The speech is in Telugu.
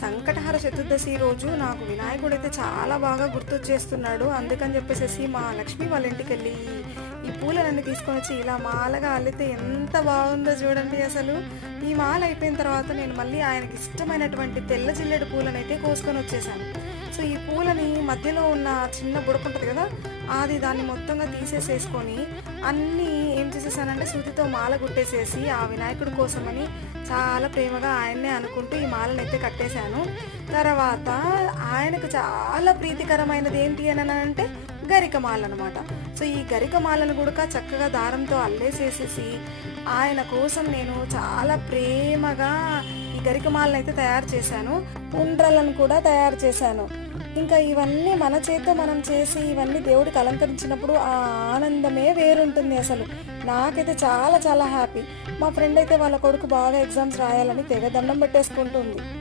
సంకటహర చతుర్దశి రోజు నాకు వినాయకుడైతే చాలా బాగా గుర్తొచ్చేస్తున్నాడు. అందుకని చెప్పేసేసి మా లక్ష్మి వాళ్ళ ఇంటికెళ్ళి ఈ పూలన్నీ తీసుకొని వచ్చి ఇలా మాలగా అల్లితే ఎంత బాగుందో చూడండి అసలు. ఈ మాల అయిపోయిన తర్వాత నేను మళ్ళీ ఆయనకి ఇష్టమైనటువంటి తెల్ల జిల్లెడు పూలనైతే కోసుకొని వచ్చేసాను. సో ఈ పూలని మధ్యలో ఉన్న చిన్న బుడక ఉంటుంది కదా, అది దాన్ని మొత్తంగా తీసేసేసుకొని అన్నీ ఏం చేసేసానంటే సూతితో మాల గుట్టేసేసి ఆ వినాయకుడి కోసమని చాలా ప్రేమగా ఆయన్నే అనుకుంటూ ఈ మాలను అయితే కట్టేశాను. తర్వాత ఆయనకు చాలా ప్రీతికరమైనది ఏంటి అని అంటే గరికమాల అనమాట. సో ఈ గరికమాలను కూడా చక్కగా దారంతో అల్లేసేసేసి ఆయన కోసం నేను చాలా ప్రేమగా ఈ గరికమాలను అయితే తయారు చేశాను. ఉండ్రలను కూడా తయారు చేశాను. ఇంకా ఇవన్నీ మన చేతితో మనం చేసి ఇవన్నీ దేవుడికి అలంకరించినప్పుడు ఆ ఆనందమే వేరుంటుంది అసలు. నాకైతే చాలా చాలా హ్యాపీ. మా ఫ్రెండ్ అయితే వాళ్ళ కొడుకు బాగా ఎగ్జామ్స్ రాయాలని తెగ దండం పెట్టేసుకుంటుంది.